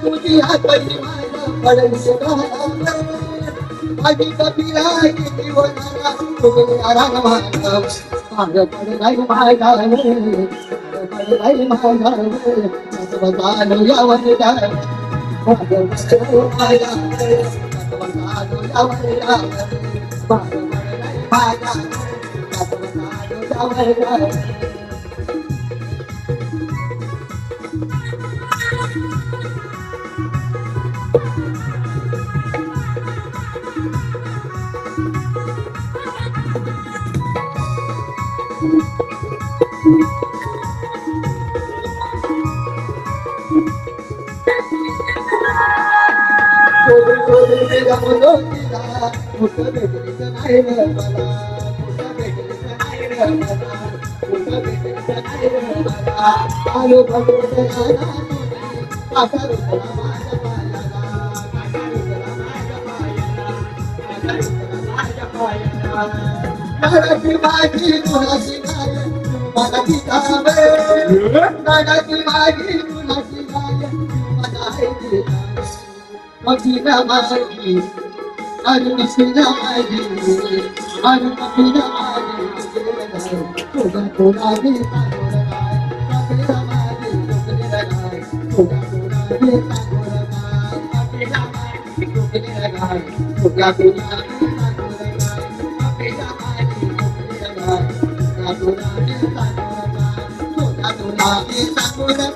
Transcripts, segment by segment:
तुझी हातली माझी कपिला किती वनाला तुझे आराम मानव माझ पडलाय माझा पडलाय माझा बघालो यावर माझा बघालो यावर आलो माझी तुळशी गाय मला पितावे नागाची माझी तुळशी गाय मला मगीना माझी अरुण सिना माझी अरुण सिना माझी तुझा तुला गीता गोरगाय माझी तुझे तुझा तुला गीता गोरगाय तुझा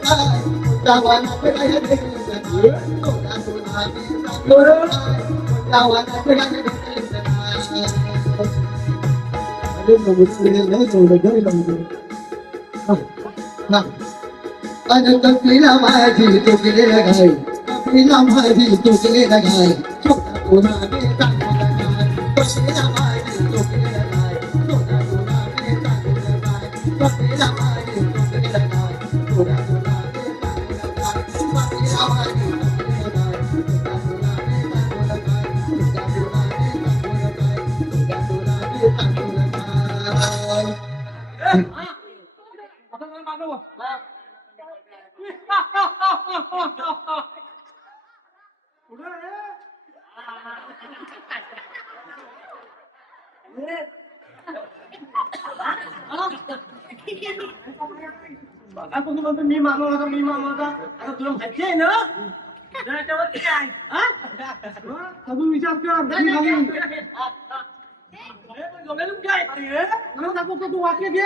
तुला कपिला माझी तुकले लगाय कपिला माझी तुकले लगाय छोटा कोणा बेटा कपिला माझी तुकले लगाय छोटा कोणा बेटा कपिला माझी तुकले लगाय छोटा कोणा बेटा कपिला माझी बघा तुम्ही म्हणतो मी मामा होता आता तुला माहिती आहे ना त्याच्यावरती काय अजून विचार कर तू वाक्य घे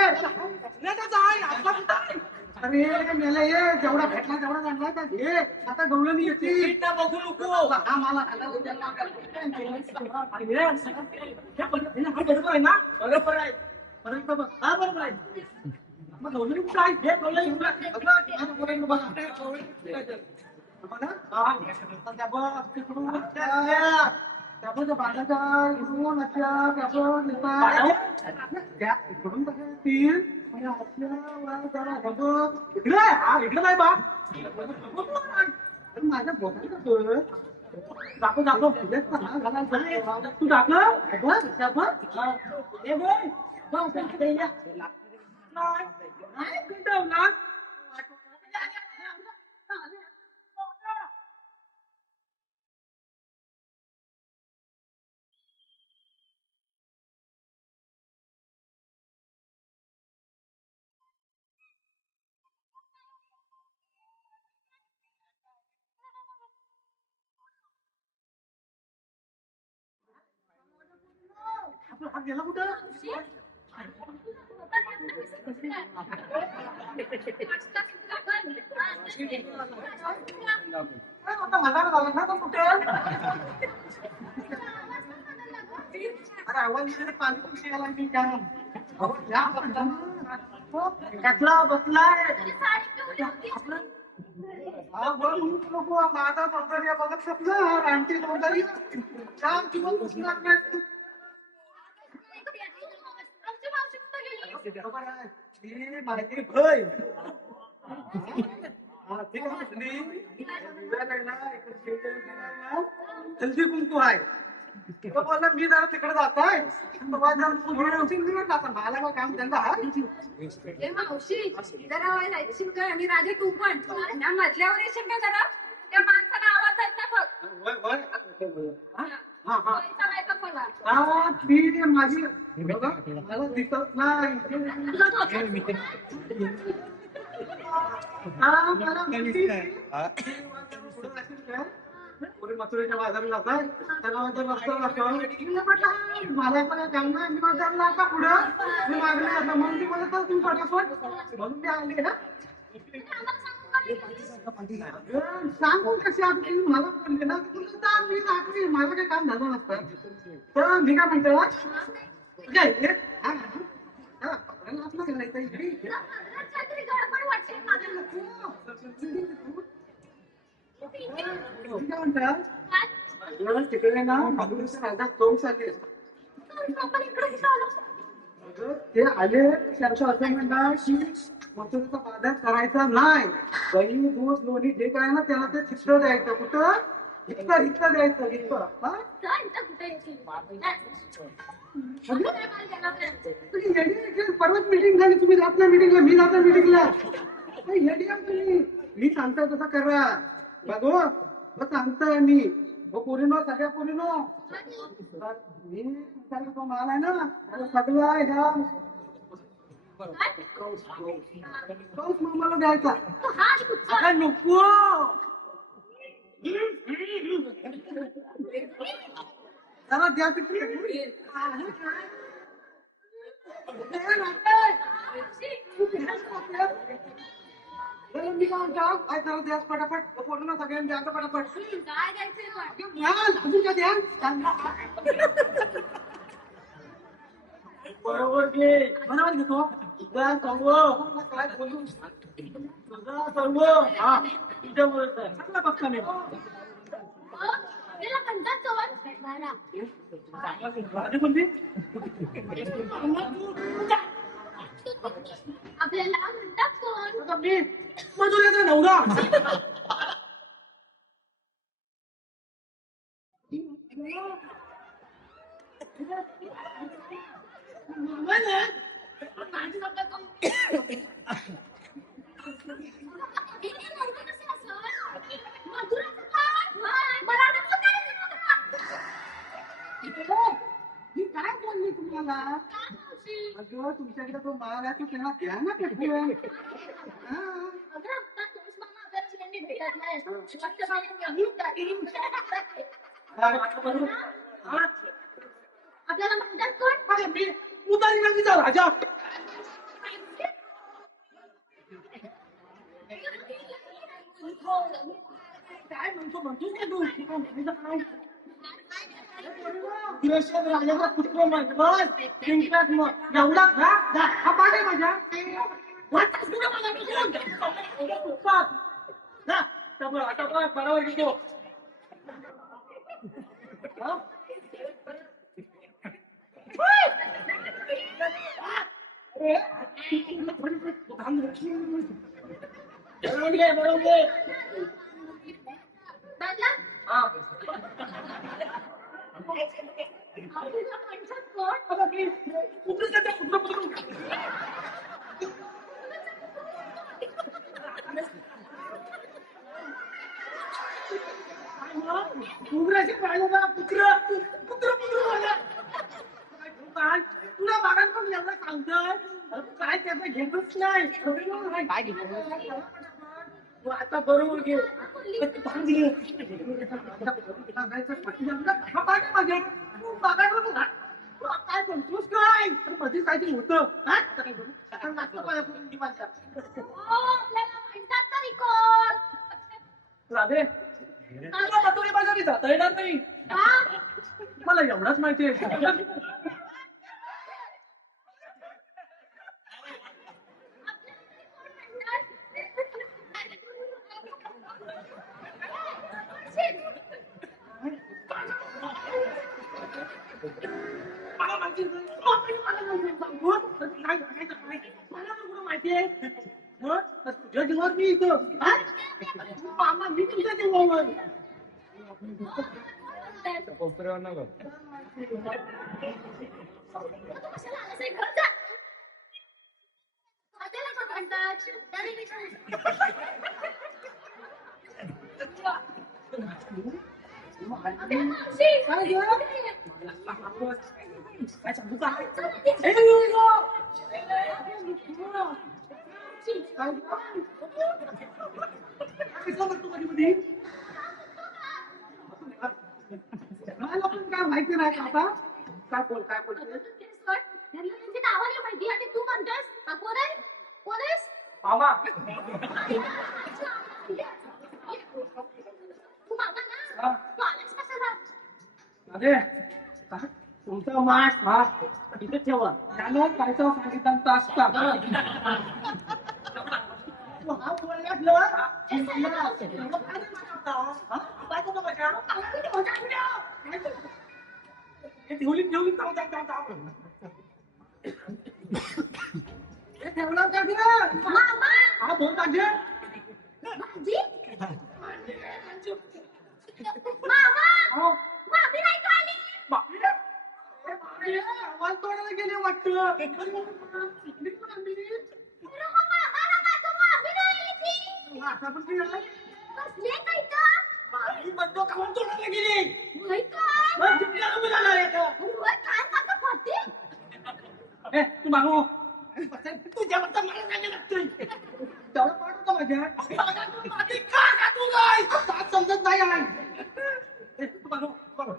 अरे मेला ये जेवढा भेटला तेवढा चांगला का घे आता गवळणी येते बघू नको हा मला बरोबर आहे ना बरोबर आहे हा बरोबर आहे मग गवळणी काय घे गवळणी त्यामध्ये बांधाच्या इकडून अशा त्याकडून तीन इकडे हा इकडे काय बा माझ्या बोटाचं दाखव दाखव तू दाखव हा गेला कुठं आता मला झालं ना तो कुठे अरे आवाज पाणी कुठे गेला मी काय कसला बसलाय नको माझा सौंदर्य बघत शकलं रानटी सौंदर्य काम किंवा बसणार नाही माहिती भय हल्दी कुंकू आहे तो बोलला मी जरा तिकडे जातोय मला काय काम त्यांना ए मावशी जरा जायची काय आणि राजे तू पण त्या मधल्यावर येशील का जरा त्या माणसाला आवाज येत ना बघ हा हा पैसा नाही तर मला हा ती माझी बघा, मला दिसत नाही हा मला माहिती. पुढे मथुरेच्या बाजारात जाताय त्याला म्हणतो रस्ता लागतो मी म्हटलं मला पण काम नाही मी बाजारला आता पुढं मी मागणी आता म्हणून ती मला तर तुम्ही पटापट म्हणून मी आले ना सांगून कशी आपली मला बोलले ना तुला तर मी टाकली माझं काही काम झालं नसतं तर मी काय म्हणतो काय आपलं करायचं छत्री गडबड वाटते मला तिकडे ना राजा चौक आले ते आले त्यांचं असं म्हणलं की मथुरेचा बाजार करायचा नाही दही दूध लोणी जे काय ना त्याला ते चित्र द्यायचं कुठं इतकं इतकं द्यायचं इतकं हा परवाच मीटिंग झाली तुम्ही जात नाही मीटिंगला मी जातो मीटिंगला तुम्ही मी सांगताय तसं करा बघू सांगताय मी पुरीनो सगळ्या पुरीनो मी विचारलं तो माल आहे ना मला सगळं आहे ह्या तोच मग मला द्यायचा आता नको जरा द्या तिकडे मी काय म्हणतो काय जरा द्या पटापट पूर्ण सगळ्यांनी द्या पटापट काय द्यायचंय पण अजून काय द्या बरोबर घे बरोबर घेतो तुझा सर्व काय बोलू तुझा सर्व हा तुझ्या बरोबर चांगला पक्का मी त्याला म्हणतात चवण राजे कोणती आपल्याला म्हणतात कोण मी मधुरेचा नवरा काय बोलली तुम्हाला अगं तुमच्याकडे तो माल आहे तो त्यांना द्या ना पटकन. आपल्याला म्हणतात कोण अरे मी उतारी ना तिचा राजा काय म्हणतो म्हणतोस का तू दिवसेत राजाचा पुत्र म्हणतोस जिंकलात मग एवढा हा पाठ आहे माझ्या वाटतच तुला मला आता बरोबर घेतो बरोबर दादा हा आपल्याला म्हणतात कोण उघराचे पाहिजे पुत्र पुत्र पुत्र काय तुला बागात पण एवढं सांगतोय काय त्याचं घेतच नाही काय घेतो आता बरोबर घे माझ्या काय बोलतोस काय मध्ये काहीतरी होतं आपल्याला म्हणतात तरी कोण राधे तुला मथुरे बाजारी जाता येणार नाही मला एवढाच माहिती आहे मला माहिती माहितीये तुझ्या जीवावर मी इथं मामा मी तुझ्या जीवावर म्हणताय कोपऱ्यावर नको. मग तू कशाला आलास रे? घरात जा. हॉटेलला का म्हणतात? त्याने अरे मावशी, काय गं? काय सांगू का? चला ते. काय करतो मध्ये काय माहिती नाही का आता? काय बोलते? त्यांची नावं नाही माहिती आणि तू म्हणतोस हा कोण आहे? कोण आहेस? मामा. तू मामा ना? हा. तू आलास कशाला? अरे तुमचा माठ हा इथे ठेवा. त्यानं कायचं सांगितलं तर असता हा बोललास ना? ठेवली ठेवला का मामा हा बोल पाहिजे. भाजी मामा हो. मामी नाही का आली? आवाज तोडायला गेले वाटतं. अरे हा मामा ना माझं मामी नाही आली ती. आता पण ती आली. बसली आहे का इथं? मामी म्हणतो खाऊन तोडायला गेली. होय काय? मग तुमच्या उभं झालं आहे का? होय काय काका फाटी? ए, तू मागू. तुझ्यावर तर मला सांगायला लागतंय. तेवढं पाठवतो माझ्या. का खातो काय? साथ समजत नाही आहे. ए, तू मागू. मागू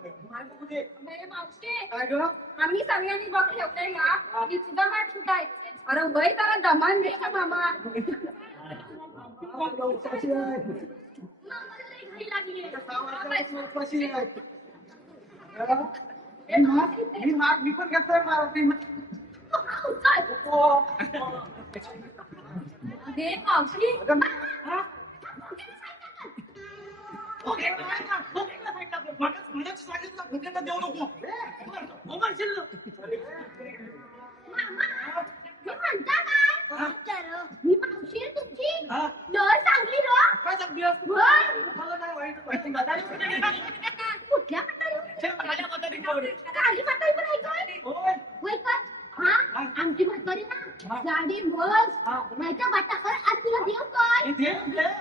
कुठे? अरे मावशी काय गं? आम्ही सगळ्यांनी बघ ठेवलंय ना की तुझा माठ सुटाय. अरे वय जरा दमान घे ना मामा. उपाशी आहे. मामाला लई घाई लागली आहे. उपाशी आहे. मी पण घेतोय मारती. अरे मावशी हा? देऊ नको. मामा मी म्हणता काय मी मावशी आहे तुमची हा? लय चांगली रो. काय सांगतेस? होय. मला नाही वाईट वाटत. कुठल्या म्हातारी? काली म्हातारी पण आहे काय? होय. होय का? हा आमची म्हातारी ना गाडी बस माझ्या बाटाकर आज तुला देऊ काय? इथे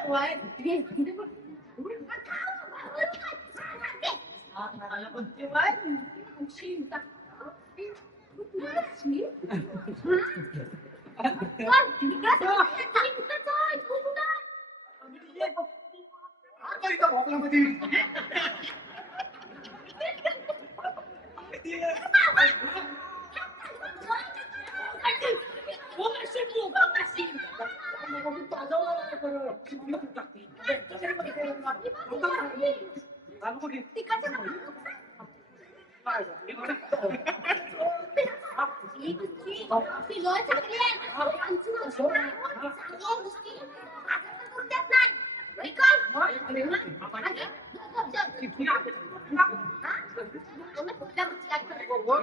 वाईट. घे, घे बघ. ते वाईट. मावशी, मावशी? हा? आता इथं भोपळ्यामध्ये.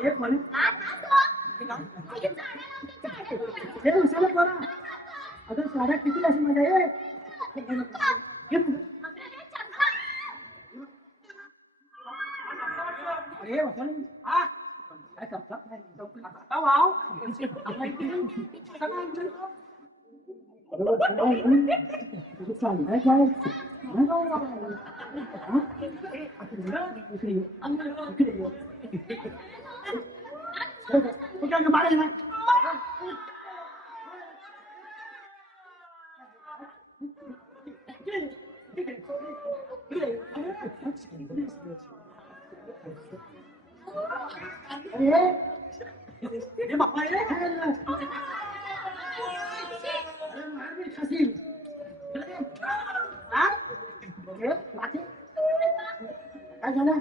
एक म्हणे हे उशाला करा. आता साड्या किती अशी मजा आहे. अरे वसाली. हा काय करतात नाही. आता वाव. चाललंय काय? कुठे मारायला ना. अरे बाप्पा रे. काय झालं?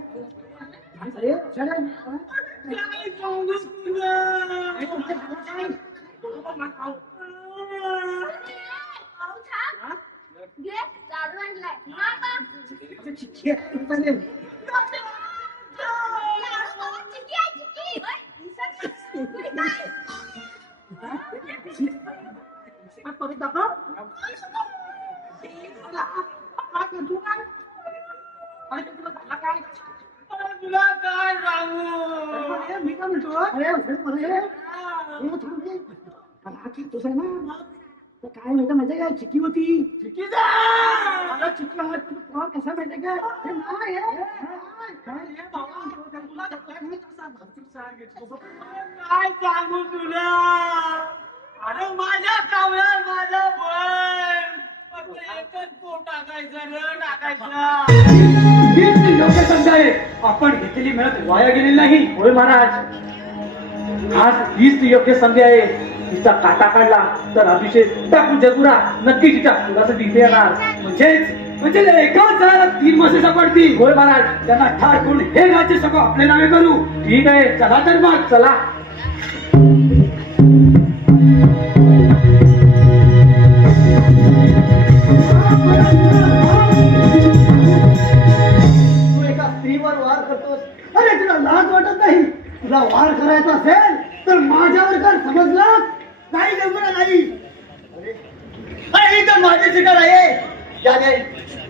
अरे चढ. परत दाखव. अरे तुला झाला काय? तुला काय सांगू? मी काय म्हणतो, अरे तुझं ना काय माहिती माहिती काय, चिकी होती. चिकी चिकी कसा माहिती काय, काय सांगू तुला. अरे माझ्या कावळ्यात माझा पण फक्त एकच पोट टाकायचं र टाकायचं. हीच ती योग्य संधी आहे. आपण घेतलेली मेहनत वाया गेलेली नाही. होय महाराज, आज हीच ती योग्य संधी आहे. तिचा काटा काढला तर अभिषेक टाकू जगुरा नक्की तिच्या फुलासाठी इथे येणार. म्हणजे एकाच झाडाला 3 मासे सापडतील. होय महाराज, त्यांना ठार करून हे राज्य सगळं आपले नावे करू. ठीक आहे, चला तर मग चला. तू एका स्त्रीवर वार करतोस. अरे तुला लाज वाटत नाही? तुला वार करायचा असेल तर माझ्यावर कर, समजलास? नाही जमणार नाही. अरे ही तर माझी शिकार आहे. ज्याने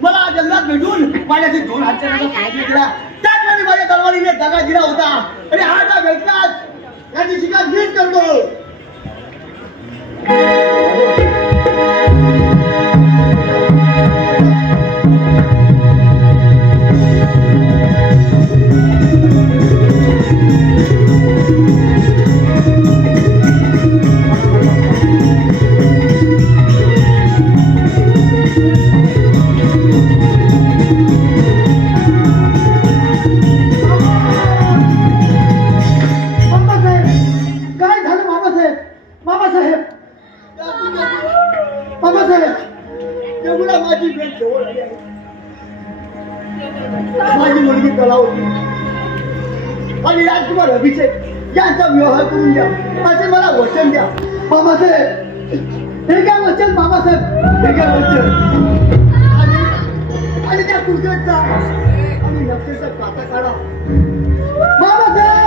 मला जंगलात भेटून माझ्याशी 2 हातांचा प्रयत्न केला, त्याच वेळी माझ्या तलवारीने दगा दिला होता. आणि हा का भेटलाच, याची शिकार मीच करतो. माझी मुलगी कला होती आणि राजकुमार अभिषेक यांचा विवाह करून द्या असे मला वचन द्या. बाबासाहेब, हे काय वचन? बाबासाहेब, हे काय वचन? आणि त्या कुर्त्याचा आणि नक्षेचा काटा काढा. बाबासाहेब,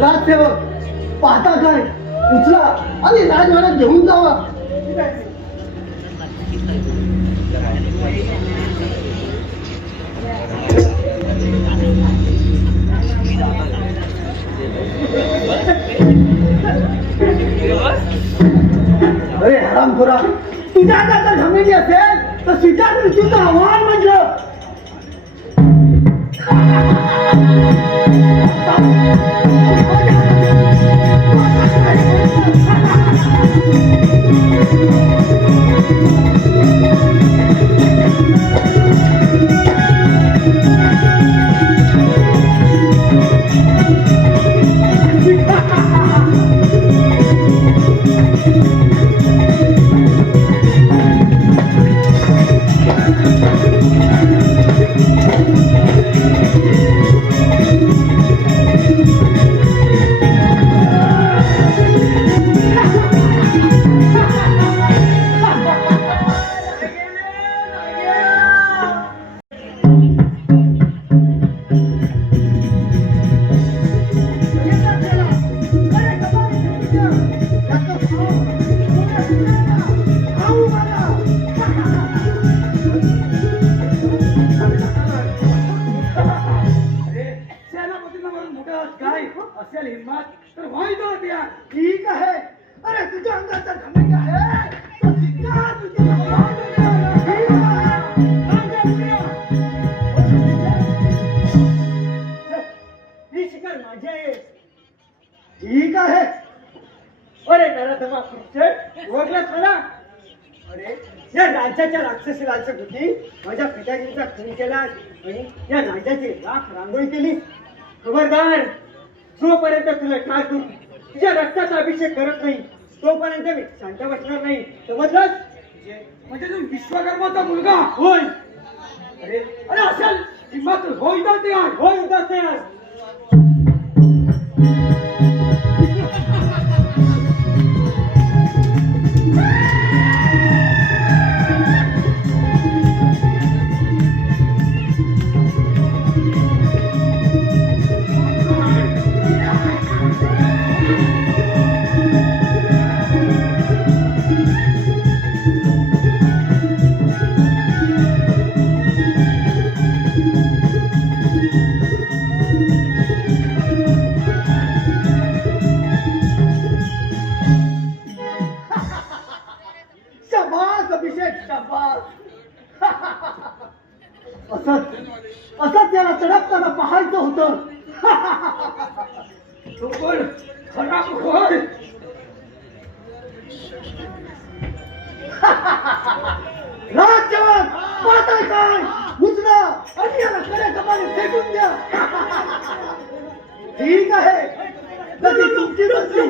राजसेवक पाहता काय, उचला आणि राजवाड्यात घेऊन जावा. अरे हरामखोरा, तुझ्या हातात जमिनी असेल तर सीता मृत्यूचं आव्हान म्हटलं. असेल हिम्मत तर व्हायचं द्या. ठीक आहे. अरे तुझ्या अंगाचा घमंड आहे तो सिद्धा तुझ्या ही शिकार माझी आहे. ठीक आहे. अरे नराधमा पुरुष, ओळखलास मला? अरे या राज्याच्या राक्षसीलाच्या बुद्धी माझ्या पिताजींचा खून केला आणि या राज्याची राख रांगोळी केली. खबरदार, जोपर्यंत तुला ठार तुझ्या रक्ताचा अभिषेक करत नाही तोपर्यंत मी शांत बसणार नाही. समजलंस? म्हणजे तू विश्वकर्माचा मुलगा होय. अरे अरे असेल हिम्मत होई जाते आज, होई जाते आज. शाबास अभिषेक शाबास. असंच त्याला तडपताना पाहायचं होतं. तो कोण खरा कोण. राजजवान पाहताय काय उचला आणि याला खऱ्या कमाने फेकून द्या. ठीक आहे तशी तुमची बसली.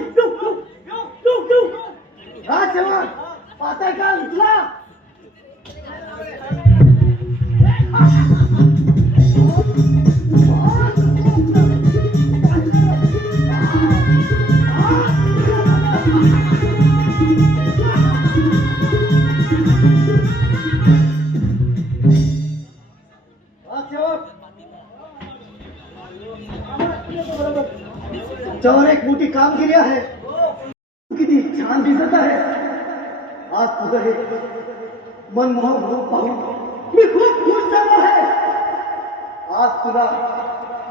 राजजवान पाहताय काय उचला. तुमच्यावर एक मोठी कामगिरी आहे. किती छान दिसत आहे. आज तुझं हे मनमोहक रूप पाहून मी खूप खुश झालो आहे. आज तुला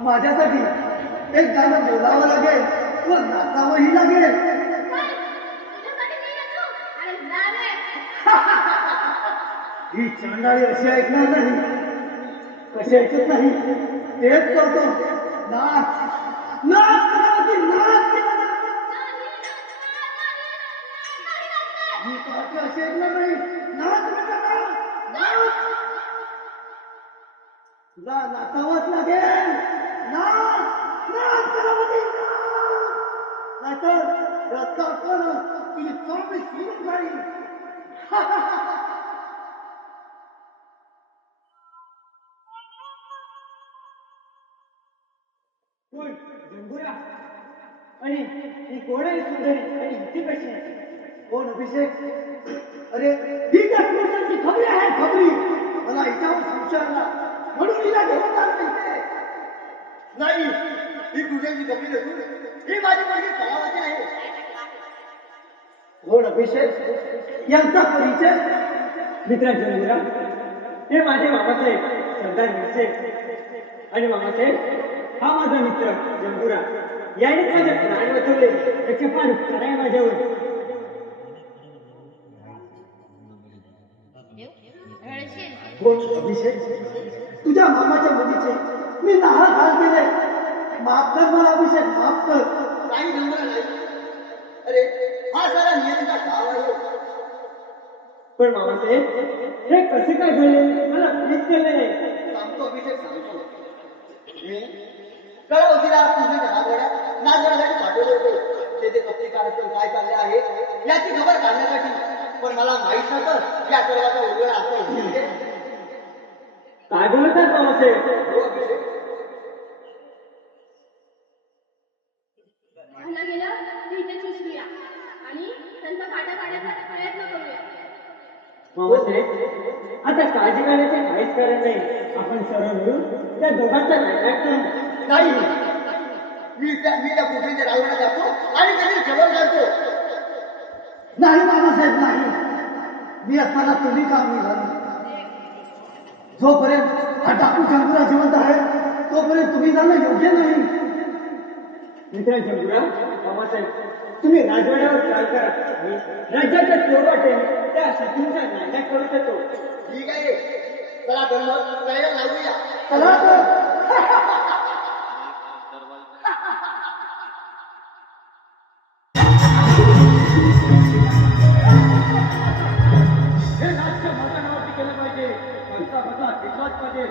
माझ्यासाठी एक गाणं बोलावं लागेल व नाचावंही लागेल. ही चांडाळी अशी ऐकणार नाही. कशी ऐकत नाही तेच करतो. नाच नाच कलावती नाच. मी पाहतो अशी ऐकणार नाही. नाच नाच. तुला नाचावंच लागेल. नाच नाच कलावती नाच. रस्ता कोण तुझी चोपडी सुरू जाईल. कोण जंबुरा आणि ही कोण आहे सुंदरी आणि हिची कशी आहे. कोण अभिषेक. अरे ही त्या पुरुषांची खबरी आहे. खबरी मला हिच्यावर संशय आला म्हणून हिला घेऊन जात नाही. ही पुरुषांची खबरी नसून ही माझी मुलगी कलावती आहे. कोण अभिषेक यांचा परिचय. मित्रा जंबुरा हे माझे मामासाहेब सरदार मिरचे. आणि मामासाहेब हा माझा मित्र जंबुरा. याने माझे प्राण वाचवले. त्याचे फार उपकार आहे माझ्यावर. कोण अभिषेक. तुझ्या मामाच्या मुलीचे मी नाहक हाल केले. माफ कर मला अभिषेक माफ कर. काही जंबुरा नाही. अरे हा सारा नियंत्रण गाव आहे. पण मामासाहेब हे कसे काय घडले मला प्लीज केले नाही. सांगतो अभिषेक सांगतो. कळवतीला नाचगडासाठी पाठवले होते. तेथे पत्रिका काय चालले आहे याची खबर काढण्यासाठी. पण मला माहित नव्हतं या सर्वाचा उघड असं. काय बोलत आहे मामासाहेब. गेलं की इथे सुचूया आणि त्यांचा काटा काढायचा प्रयत्न करूया. मामासाहेब आता काळजी करण्याचे काहीच कारण नाही. आपण सर्व मिळून त्या दोघांचा नाटक करू. नाही मी त्या कुठे राहून जातो आणि कधी जवळ जातो. नाही मामासाहेब नाही. मी असताना तुम्ही काम निघाली. जोपर्यंत हा टाकू जंगुरा जिवंत आहे तोपर्यंत तुम्ही जाणं योग्य नाही. मित्र जंगुरा मामासाहेब तुम्ही राजवाड्यावर चाल करा. राज्याच्या चोरवाटेने त्या शत्रूंचा नाटक करू शकतो. ठीक आहे चला तर मग तयार लावूया. चला तर. हे नाट्य मैदानावरती केलं पाहिजे. पैसा बदला घेतलाच पाहिजे.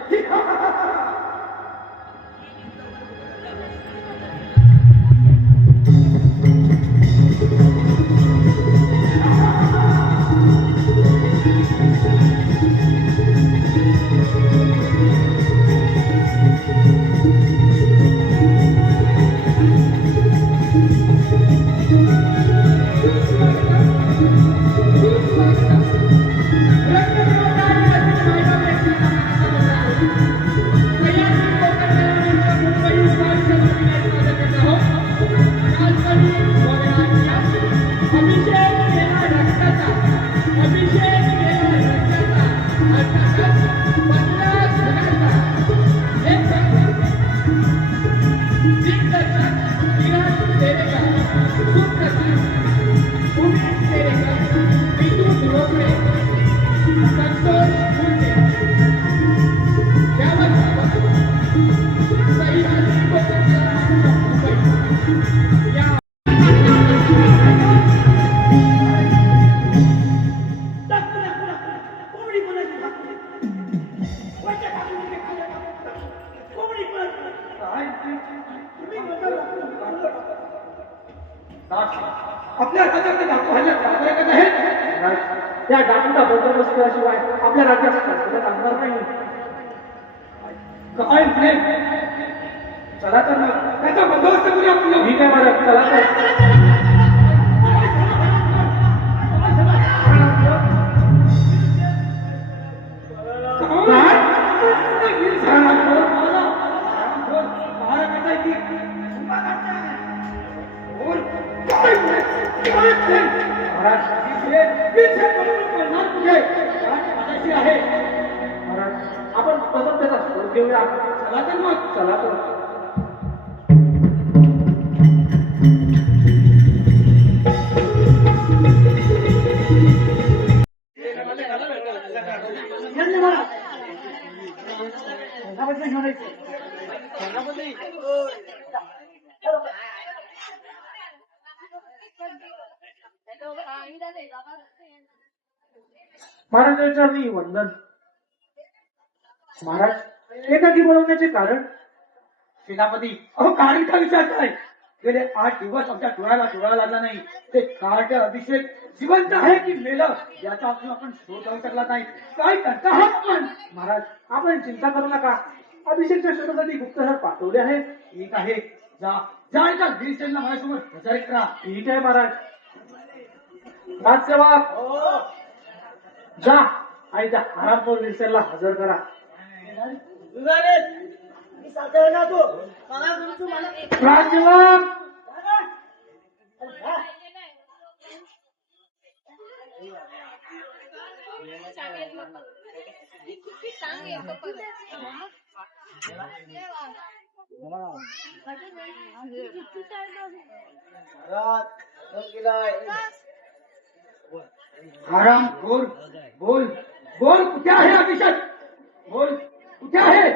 त्या डाकूचा बंदोबस्ताशिवाय आपल्या राज्याचा कल्पना आणणार नाही. काय म्हणे? चला तर मग त्याचा बंदोबस्त करूया आपण. ठीक आहे महाराज, चला तर. महाराज, आपण प्रथम त्याचा शोध घेऊया. चला तर मग. चला तर. महाराजांच्या मी वंदन. महाराज, एकाकी बोलवण्याचे कारण? सेनापती, अहो कारण का विचारताय? गेले 8 दिवस आमच्या डोळा लागला नाही. ते कार्ड अभिषेक जिवंत आहे की मेलं याचा आपण शोध लावू शकला नाही. काय करता आहात आपण? महाराज, आपण चिंता करू नका. अभिषेकच्या शोधासाठी गुप्तधर पाठवले आहे. ठीक आहे, जा जा आणि त्या गिरीशला माझ्यासोबत हजर करा. ठीक आहे महाराज. राजसेवक, जा आणि त्या हरामखोर विरसेलला हजर करा. राजसेवक, हरामखोर, बोल बोल, कुठे आहे अभिषेक? बोल, कुठे आहे?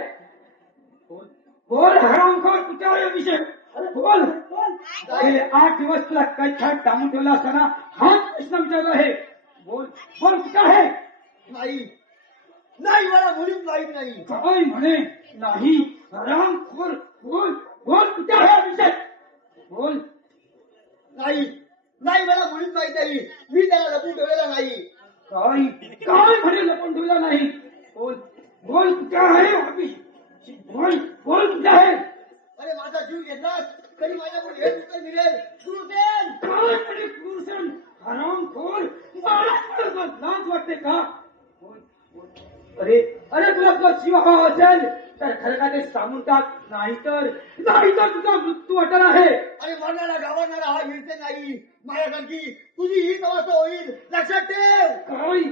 बोल बोल, हरामखोर, कुठे आहे अभिषेक? बोल. गेले 8 दिवस तुला काही छान डांबून ठेवला असताना हाच प्रश्न विचारला आहे. बोल बोल, कुठे आहे? नाही नाही, मला मुलीच माहित नाही. काय म्हणे नाही? हरामखोर, बोल बोल, कुठे आहे अभिषेक? बोल. नाही नाही, मला मुलीच माहित नाही. मी त्याला लपून ठेवलेला नाही. काय काय म्हणे लपून ठेवला नाही? बोल बोल, कुठे आहे अभिषेक? बोल बोल, कुठे आहे? अरे माझा जीव घेतलास तरी माझ्याकडून हेच उत्तर मिळेल. सुरसेन, काय म्हणे क्रूरसन? हरामखोर, मला लाज वाटते का? बोल बोल. अरे अरे, तुला तुझा जीव हवा असेल तर खरं का ते सांगून टाक, नाहीतर तुझा मृत्यू अटल आहे. अरे मरणारा गावणारा हा वीरसेन नाही. माझ्यासारखी तुझी ही अवस्था होईल, लक्षात ठेव. काय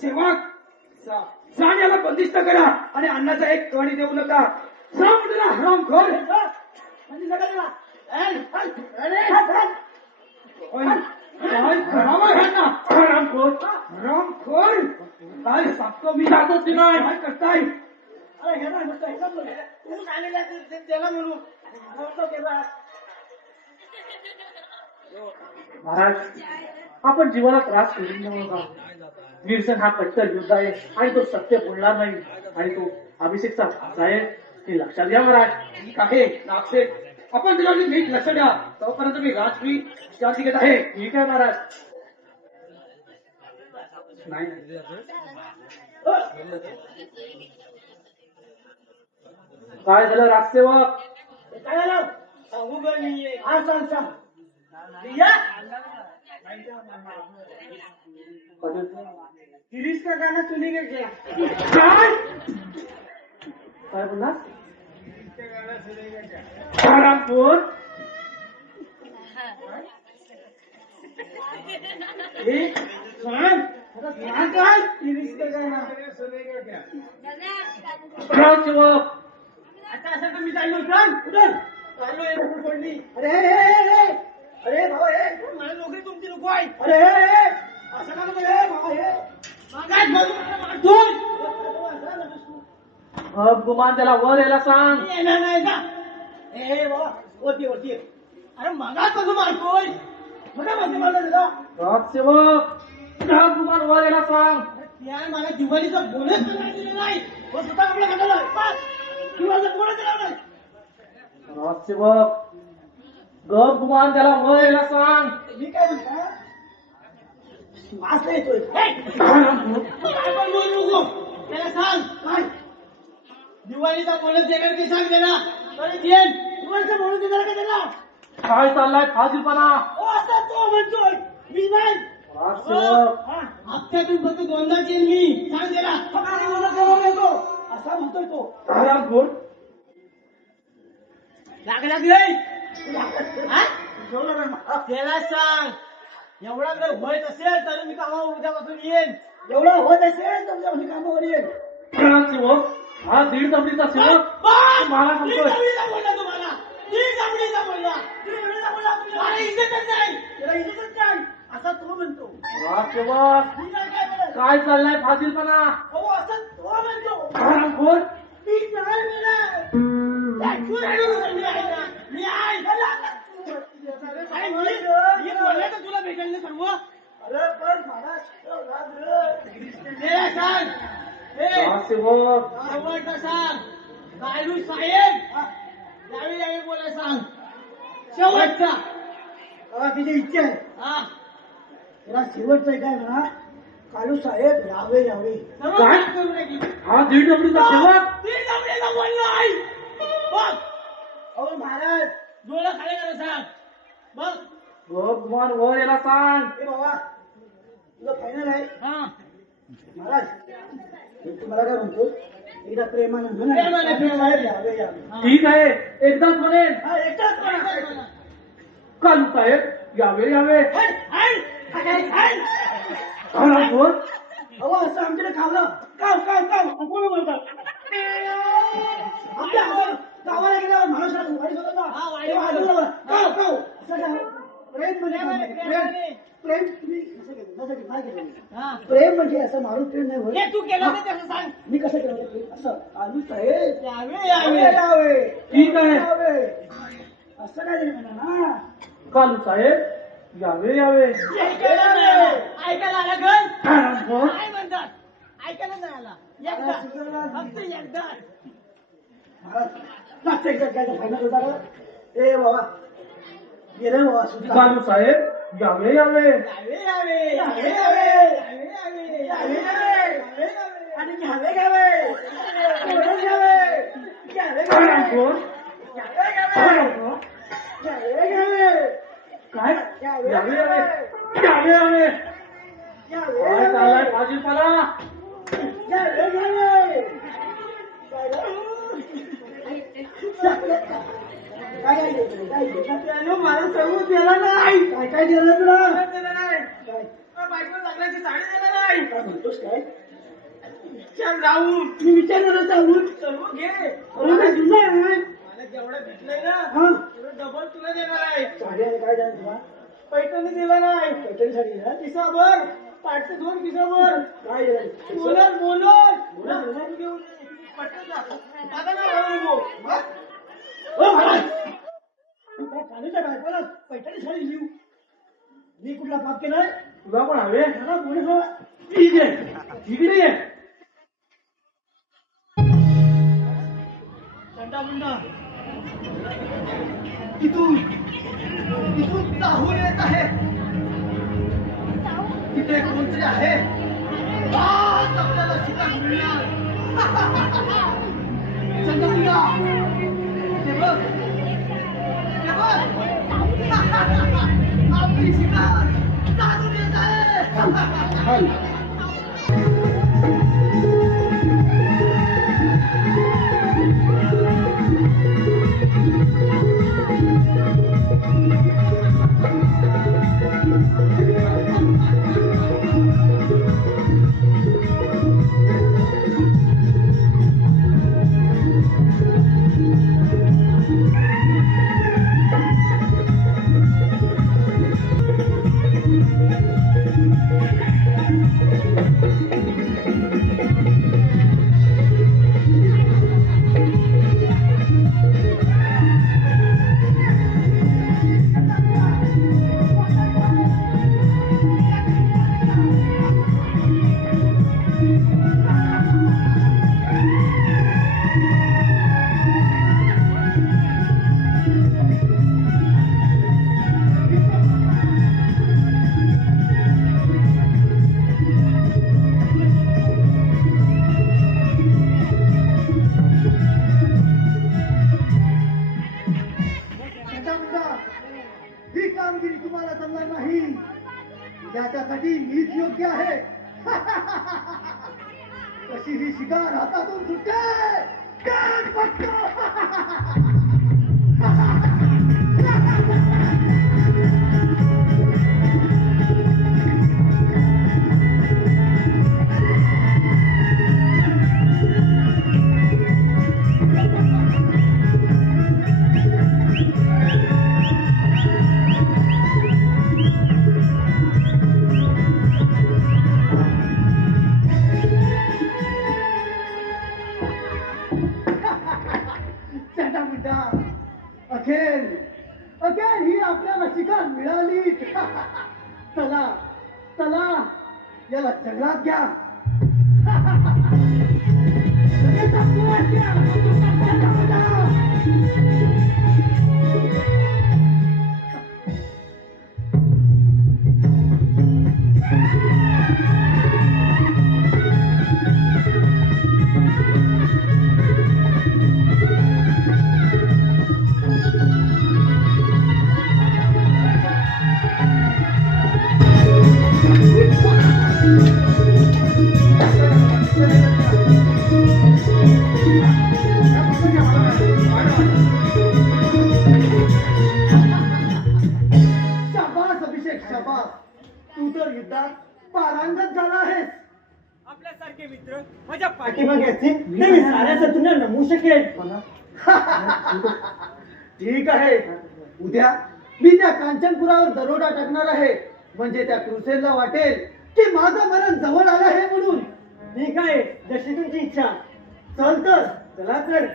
सेवक, जाण्याला बंदिस्त करा आणि अन्नाचा एक कणी देऊ नका. सांग तुला हरामखोर. काय करावं ह्यांना? हरामखोर, हरामखोर, काय सांगतो मी? जातोच की नाही? काय करताय? अरे हे ना तू सांगितलं त्याला म्हणून महाराज, आपण जीवाला त्रास करून देऊ नका. वीरसेन हा कट्टर योद्धा आहे आणि तो सत्य बोलणार नाही आणि तो अभिषेकचा भाचा आहे, हे लक्षात घ्या महाराज. ठीक आहे नागसेठ, आपण तुला नीट लक्ष द्या. तोपर्यंत मी राजश्री विश्रांती घेत आहे. ठीक आहे महाराज. नाही काय झालं राजसेवक? काय झालं सांगू का मी? हा सांग सांग. गिरीश का गाणं तुने काय केला? काय बोलला? हरामखोर, काय गिरीश का गाणं? राजसेवक, आता असं का मी चाललो सांग कुठं चाललो आहे कुठं पडली? अरे भाऊ हे मला नोकरी तुमची नको आहे. अरे असं का नको हे भाऊ हे मागास मारतोय. गुमान त्याला वर यायला सांग. नाही का ए बाबा होती अरे मागास कसं मारतोय? मला माहिती मला दिला. राजसेवक, गुमान वर यायला सांग. त्या मला दिवाळीचा बोनस पण नाही दिलेला नाही. तो स्वतः आपला खाताला दिवाळीचा बोनस दिला नाही. राजसेवक, गुमान त्याला वर यायला सांग. मी काय म्हणता वास येतोय काय पण बोलू नको. त्याला सांग काय दिवाळीचा बोनस देणार की सांग त्याला. परत येईन. दिवाळीचं बोलून देणार का त्याला काय चाललाय फाजीलपणा? हो असा तो म्हणतोय मी नाही राजसेवक, हा. हप्त्यातून फक्त दोनदाच येईन मी. सांग त्याला. फक्त मला जबाब येतो असा म्हणतोय तो हरामखोर. लागला की नाही? हा? जेवलं नाही मला. त्याला सांग एवढा जर होत असेल तर मी कामावर उद्यापासून येईन. एवढं होत असेल तर उद्या मी कामावर येईल राजसेवक, हा दीड जबरीचा सेवक बस! मला मी सांगतोय. जबरीचा बोलला तुम्हाला. मी जबरीचा बोलला. मला इज्जतच नाही. त्याला इज्जतच नाही असा तो म्हणतो राजसेवक, मी नाही काय बोलत. काय चाललाय फाजीलपणा? हो असं तो म्हणतो हरामखोर. मी नाही बोलत. तू रडू नको. मी आहे ना. मी आहे. अरे मी बोलले तर तुला भेटेल ना सर्व. अरे पण मला त्याला सांग. ए, राजसेवक, शेवटचा सांग. कालू साहेब यावेळी यावेळी बोलाय सांग. शेवटचा. तिची इच्छा आहे हा. त्याला शेवटचं काय म्हणा कालू साहेब यावे यावे सर्व काय? माफ करू नये. हा दीड जबरीचा सेवक. मी जबरीचा बोललो आहे. बघ अहो महाराज डोळा खाली करा सांग. बघ. भगवान वर याला सांग. हे बाबा तुझं फायनल आहे हा. महाराज मी तुम्हाला काय म्हणतो एकदा प्रेमानं म्हणा. प्रेमाने, कालू साहेब यावे यावे ठीक आहे, एकदाच म्हणेन. हा एकटाच म्हणा. कालू साहेब यावे यावे. हरामखोर. अहो असं आमच्याकडे खावलं काव काव काव कोण बोलतात आपल्या गावाला गेल्यावर महाराष्ट्रात वाईट होतं ना हा, वाईट तेव्हा होतं. आजोबाला काव काव असं काय प्रेम म्हणजे काय? प्रेमाने. प्रेम तुम्ही कसं केलं कसं केलं काय केलं हा. प्रेम म्हणजे असं मारून प्रेम नाही होत. हे तू केलं ते तसं सांग. मी कसं केलं होतं प्रेम? असं कालू साहेब यावे यावे यावे. यावे ठीक आहे. यावे असं काय झालं म्हणा ना कालू साहेब यावे यावे. ऐकायला आला गण. हरामखोर. काय म्हणतात? ऐकायला नाही आला. एकदा फक्त एकदा. महाराज मागच्या एकदा काय फायनल होता का? ए बाबा गेलं बाबा सुद्धा कालू साहेब यावे यावे. यावे यावे. यावे यावे यावे. यावे. यावे यावे यावे. यावे. आणि घ्यावे घ्यावे घ्यावे घ्यावे घ्यावे हरामखोर. घ्यावे हरामखोर. घ्यावे काय यावे यावे. यावे यावे. काय चाललाय फाजीलपणा? घ्यावे घ्यावे काय काय देतो? काय देतो? त्यानं मला सर्व दिला नाही. काय काय दिलं तुला दिलं नाही. काय बायको चांगल्याची साडी दिला नाही. काय म्हणतोस काय चल राहून मी विचारलं जाऊन सर्व घे. मला दिलं आहे मला जेवढं भेटलंय ना हा तेवढं डबल तुला देणार आहे. साडी आणि काय झालं तुला पैठणी दिला नाही. पैठणी साडी ना किसाभर पाठचे 2 किसाभर काय झालं बोलत बोलत बोलत, बोलत. तू घेऊन ये. पटकन जा. आता काय राहू नको. हा? हो महाराज काय चालूच्या बायकोला पैठणी साडी लिहू मी कुठला पाप केलाय तुला पण हवे? मला कोणी हवा ठीक आहे, इकडे ये. चंडामुंडा तिथून तिथून चाहून येत आहे तिथे कोणतरी आहे आज आपल्याला शिकार मिळणार चंडामुंडा ते बघ ते बघ आपली शिकार चालून येत आहे कशी ही शिकार हातातून सुटते कान पटतो. चटा अखेर अखेर ही आपल्याला शिकार मिळाली. चला चला याला जंगलात घ्या. लगेच ताकद घ्या. चटा मुंडा. शाबास अभिषेक शाबास, तू तर युद्धात पारंगत झाला आहेस. आपल्यासारखे मित्र माझ्या पाठीमागे असतील ते मी साऱ्या शत्रूंना नमवू शकेल. ठीक आहे, उद्या मी त्या कांचनपुरावर दरोडा टाकणार आहे. म्हणजे त्या क्रुसेडला वाटेल की माझं मरण जवळ आलं आहे म्हणून. ठीक आहे, जशी तुमची इच्छा. चल तर चला तर.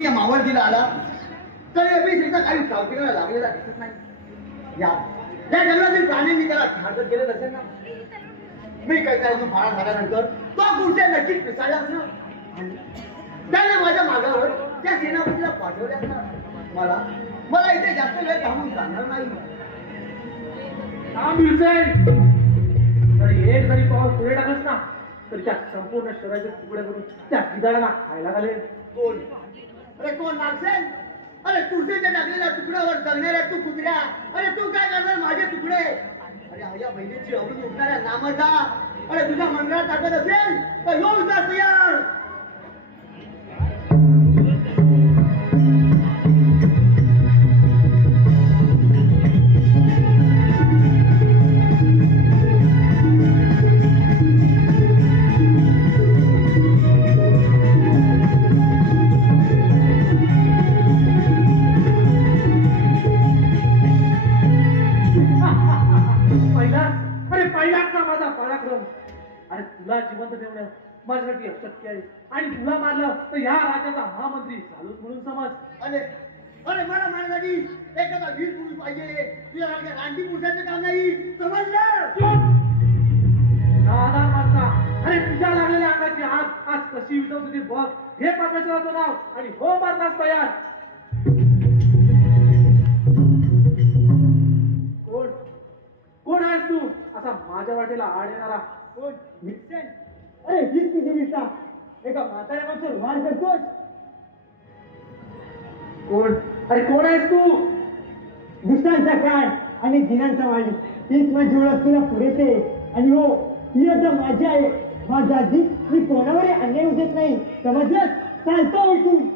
या मावळतीला आला तर अभिषेकचा काही सावकीला लागलेला दिसत नाही. या जंगलातील प्राण्यांनी त्याला ठार केलं नसेल ना. मी काही तू फाळा झाल्यानंतर तो गुडच्या नक्कीच पिसाळला असणार. त्याने माझ्या मागावर त्या सेनापतीला पाठवले असणार. मला इथे जास्त वेळ थांबून चालणार नाही. तरी एक जरी पाऊस पुढे टाकस ना तर त्या संपूर्ण शरीराचे तुकडे करून त्या गिधाडाला खायला घालेल. कोण? अरे कोण मागसेल? अरे तुळशीच्या टाकलेल्या तुकड्यावर जगणाऱ्या तू कुत्र्या, अरे तू काय करणार माझे तुकडे? अरे आया बहिणीची अवरून उठणाऱ्या नामर्दा, अरे तुझ्या मंडळात टाकत असेल तर यो उदास यार. पहिलाच ना माझा पराक्रम. अरे तुला जिवंत ठेवणं माझ्यासाठी अशक्य आहे आणि तुला मारलं तर ह्या राज्याचा महामंत्री झालोच म्हणून समज. अरे अरे मला मारण्यासाठी एखादा वीर पुरुष पाहिजे. तुझ्या रानटी पुरुषाचं काम नाही, समजलं? नादार माणसा, अरे तुझ्या लागलेल्या अंगाची आग आज कशी विजव तुझी बघ. हे परमेश्वराचं नाव आणि हो मारण्यास तयार. कोण कोण आहेस तू असा माझ्या वाटेला आड येणारा? कोण? विल्सन? अरे हीच तुझी विसा. एका म्हाताऱ्या माणसावर वार करतोस. कोण? अरे कोण आहेस तू? दुष्टांचा काळ आणि दिनांचा वाणी हीच माझी ओळख तुला पुरेसे. आणि हो, ही आता माझी आहे. माझ्या आधी मी कोणावरही अन्याय उदेत नाही, समजलं? चालतो उलटून.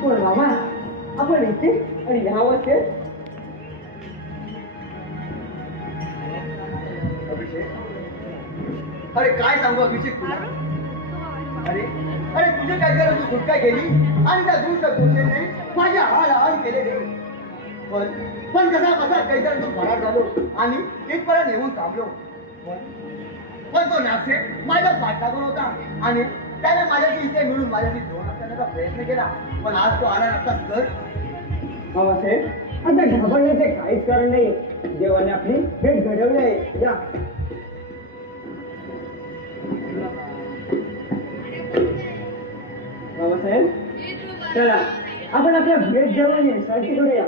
कोण बाबा? आपण इथे आणि ह्या अवस्थेत? अभिषेक, अरे काय सांगू अभिषेक तुला? अरे अरे तुझे काय करा, तू सुटका केली आणि त्या दुष्ट गोष्टीने माझ्या हाल हाल केले रे. पण कसा काहीतरी तू फरार झालो आणि इथपर्यंत येऊन थांबलो. पण तो नागसे माझा पाठलागून होता आणि त्याने माझ्याशी इथे मिळून माझ्याशी जोडण्याचा करण्याचा प्रयत्न केला. पण आज तो आला नसताच तर. बाबासाहेब, आता घाबरण्याचे काहीच कारण नाही. देवाने आपली भेट घडवली आहे. या बाबासाहेब, चला आपण आपल्या भेट जेवण शांती करूया.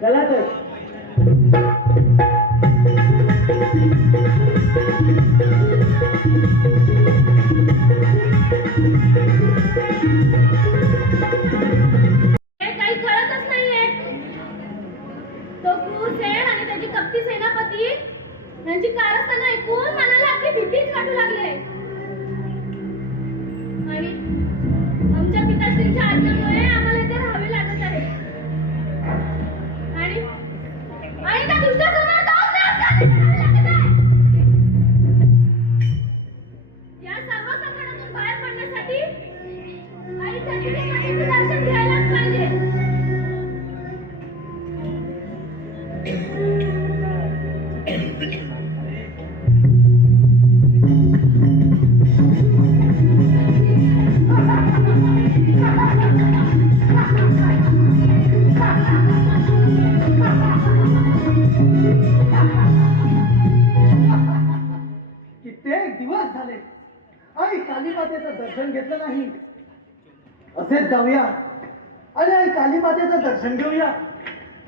चला तर. हे काही कळतच नाहीये. तो क्रूर सेन आणि त्याची कपटी सेनापती यांची कारस्थानं ऐकून मनाला अगदी भीतीच वाटू लागली आहे. आणि आमच्या पिताश्रींच्या आज्ञेमुळे आम्हाला इथे राहावे लागत आहे. आणि त्या दुष्टासुराला जाऊन नाश करावे लागत आहे. या सर्व संकटातून बाहेर पडण्यासाठी आईच्या निधीचं दर्शन घ्यायलाच पाहिजे. कित्येक दिवस झाले आई कालीमातेचं दर्शन घेतलं नाही. असेच जाऊया आणि आई कालीमातेचं दर्शन घेऊया.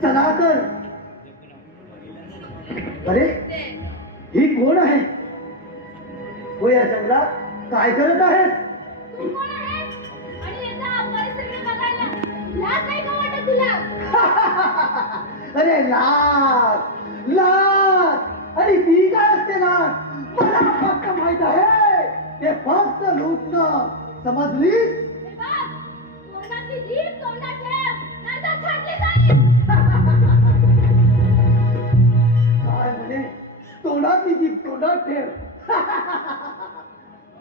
चला तर. अरे ही कोण आहे? हो या जंगलात काय करत आहेस? तू कोण आहेस? आणि याचा परिस्थिती बघायला लाज नाही का वाटत तुला? अरे लाज लाज आणि ती काय असते ना? मला फक्त माहित आहे ते फक्त लुटणं. समजलीस? हे बघ, तोंडातली जीभ तोंडात ठेव, नाहीतर छाटली जाईल. काय म्हणे? तोंडात जीभ तोंडात ठेव.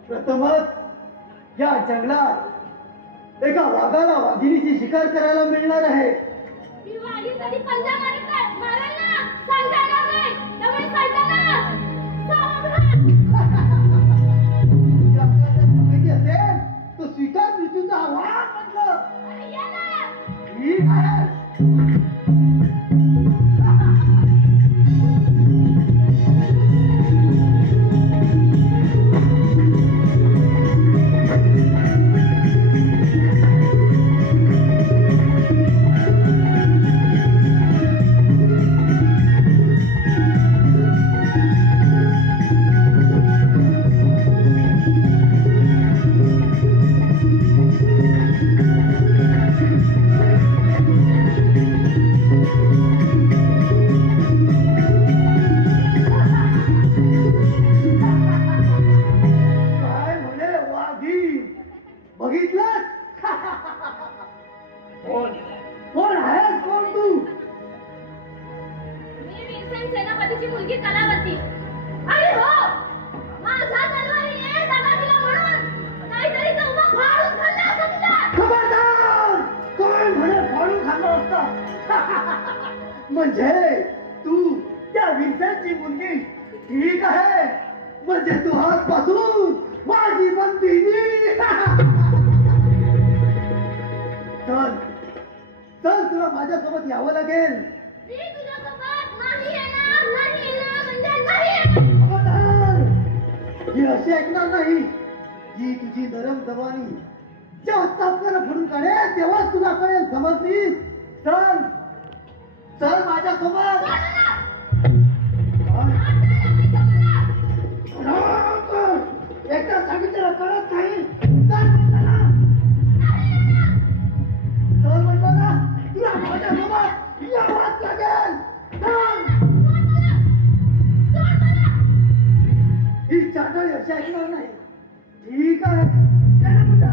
प्रथमच या जंगलात एका वाघाला वाघिणीची शिकार करायला मिळणार आहे. ती वाघीण कधी पंजा मारत नाही, मारेल ना, सांगता येणार नाही. त्यामुळे सैताना, सावधान. तुझ्या आपल्याला माहिती असेल तो स्वीकार मृत्यूचा आव्हान म्हटलं. अरे ये ना. ठीक आहे. काय म्हणे वाघीण? बघितलं? कोण कोण आहेस कोण तू? मी वीरसेन सेनापतीची मुलगी कलावती. आणि हो, माझा तलवारीने दगा दिला म्हणून नाहीतरी तो उभा फाडून खाल्ला असं तुला. खबरदार! काय म्हणे फाडून खाल्लं असतं? म्हणजे तू त्या विरसाची मुलगी. ठीक आहे, म्हणजे तू आजपासून माझी बंदिनी. चल चल, तुला माझ्यासोबत यावं लागेल. मी तुझ्यासोबत नाही येणार, नाही येणार म्हणजे नाही येणार. खबरदार! ही अशी ऐकणार नाही. ही तुझी नरम जवानी जेव्हा चापकाला फोडून काढेल तेव्हाच तुला कळेल. समजलीस? चल चल माझ्यासोबत. एकदा सांगितलं कळत नाही. चल म्हटलं ना, तुला माझ्यासोबत यावंच लागेल. चल. ही चांदळी अशी ऐकणार नाही. ठीक आहे, चला मुद्दा.